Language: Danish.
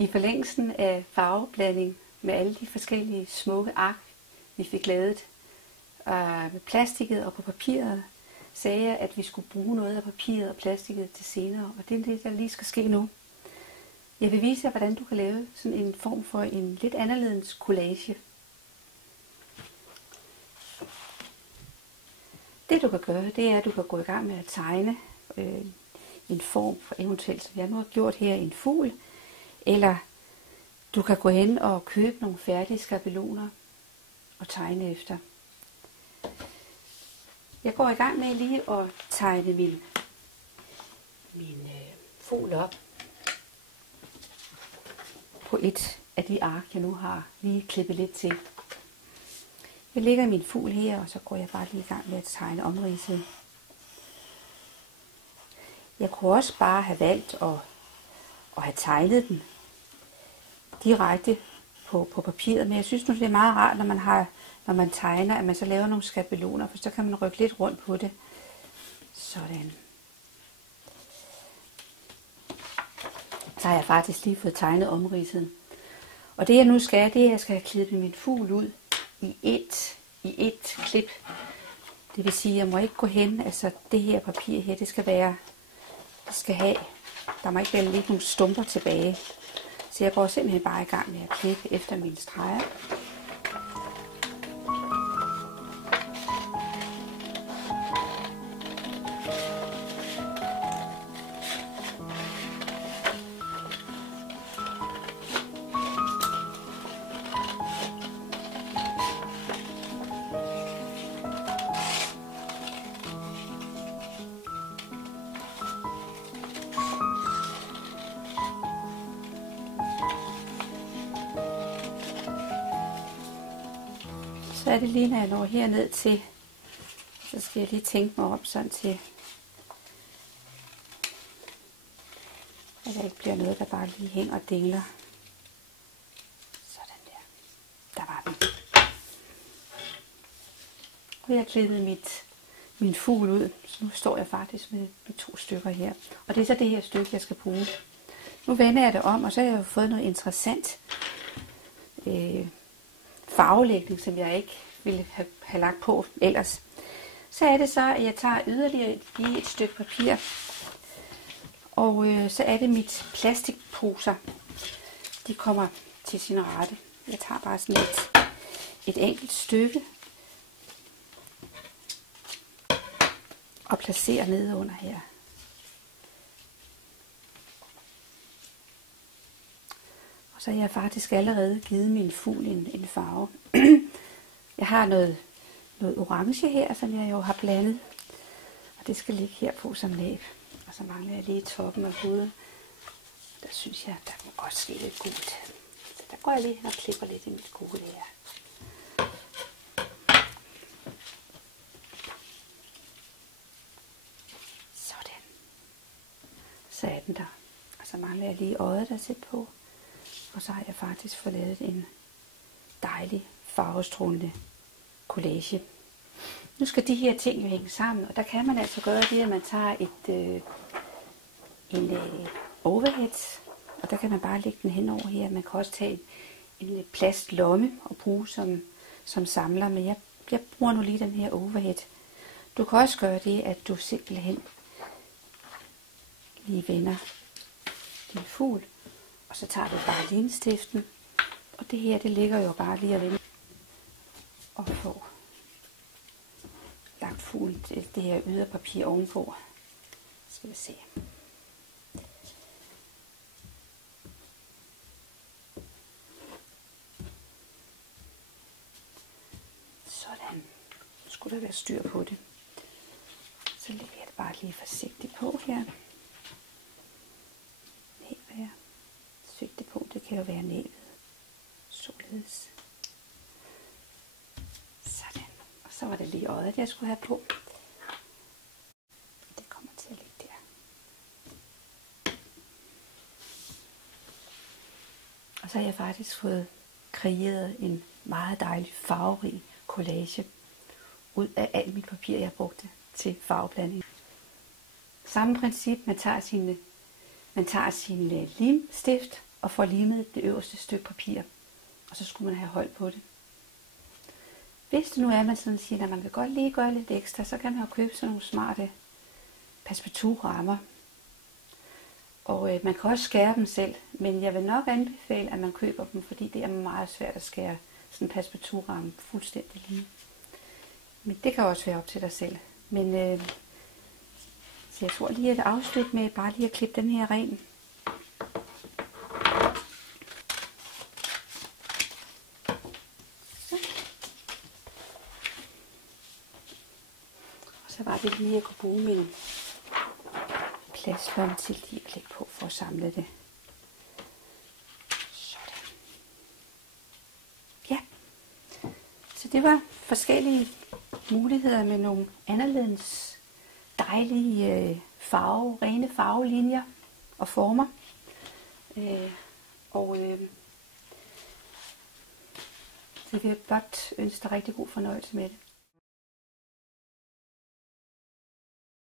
I forlængelsen af farveblanding med alle de forskellige smukke ark, vi fik lavet med plastikket og på papiret, sagde jeg, at vi skulle bruge noget af papiret og plastikket til senere. Og det er det, der lige skal ske nu. Jeg vil vise jer, hvordan du kan lave sådan en form for en lidt anderledes collage. Det du kan gøre, det er, at du kan gå i gang med at tegne en form for eventuelt, som jeg nu har gjort her, en fugl. Eller du kan gå hen og købe nogle færdige skabeloner og tegne efter. Jeg går i gang med lige at tegne min fugl op på et af de ark, jeg nu har lige klippet lidt til. Jeg lægger min fugl her, og så går jeg bare lige i gang med at tegne omridset. Jeg kunne også bare have valgt at have tegnet den direkte på papiret, men jeg synes nu, det er meget rart, når man tegner, at man så laver nogle skabeloner, for så kan man rykke lidt rundt på det. Sådan. Så har jeg faktisk lige fået tegnet omridset. Og det jeg nu skal, det er, at jeg skal have klippet min fugl ud i et klip. Det vil sige, at jeg må ikke gå hen, altså det her papir her, der må ikke være lidt nogle stumper tilbage. Så jeg går simpelthen bare i gang med at klippe efter mine streger. Så er det lige, når jeg når herned til, så skal jeg lige tænke mig om sådan til, at der ikke bliver noget, der bare lige hænger og dingler. Sådan der. Der var den. Og jeg har klippet min fugl ud, så nu står jeg faktisk med 2 stykker her. Og det er så det her stykke, jeg skal bruge. Nu vender jeg det om, og så har jeg jo fået noget interessant farvelægning, som jeg ikke ville have lagt på ellers. Så er det så, at jeg tager yderligere lige et stykke papir, og så er det mit plastikposer. De kommer til sin rette. Jeg tager bare sådan et enkelt stykke og placerer nede under her. Så har jeg faktisk allerede givet min fugl en farve. Jeg har noget orange her, som jeg jo har blandet. Og det skal ligge her på som næb. Og så mangler jeg lige toppen af hovedet. Der synes jeg, der må godt ske lidt gult. Så der går jeg lige hen og klipper lidt i mit gule her. Sådan. Så er den der. Og så mangler jeg lige øjet, der sætter på. Og så har jeg faktisk fået lavet en dejlig farvestrålende collage. Nu skal de her ting jo hænge sammen, og der kan man altså gøre det, at man tager en overhead, og der kan man bare lægge den henover her. Man kan også tage en plastlomme og bruge som samler, men jeg bruger nu lige den her overhead. Du kan også gøre det, at du simpelthen lige vender din fugl, og så tager du bare linstiften, og det her, det ligger jo bare lige og vende og få lagt fuglen til det her yderpapir ovenpå. Skal vi se. Sådan. Nu skulle der være styr på det. Så lægger jeg det bare lige forsigtigt på her. På. Det kan jo være næbet. Således. Sådan. Og så var det lige øjet, jeg skulle have på. Det kommer til at ligge der. Og så har jeg faktisk fået kreeret en meget dejlig farverig collage ud af alt mit papir, jeg brugte til farveblanding. Samme princip, man tager sin limstift, og får limet det øverste stykke papir. Og så skulle man have hold på det. Hvis det nu er, at man sådan siger, at man vil godt lige gøre lidt ekstra, så kan man jo købe sådan nogle smarte passepartout-rammer. Og man kan også skære dem selv, men jeg vil nok anbefale, at man køber dem, fordi det er meget svært at skære sådan en passepartout-ramme fuldstændig lige. Men det kan også være op til dig selv. Men så jeg tror lige at afslutte med bare lige at klippe den her ren. Så var det lige at kunne bruge min plastlomme til lige at lægge på for at samle det. Sådan. Ja, så det var forskellige muligheder med nogle anderledes dejlige rene farvelinjer og former. Så vil jeg blot ønske dig rigtig god fornøjelse med det.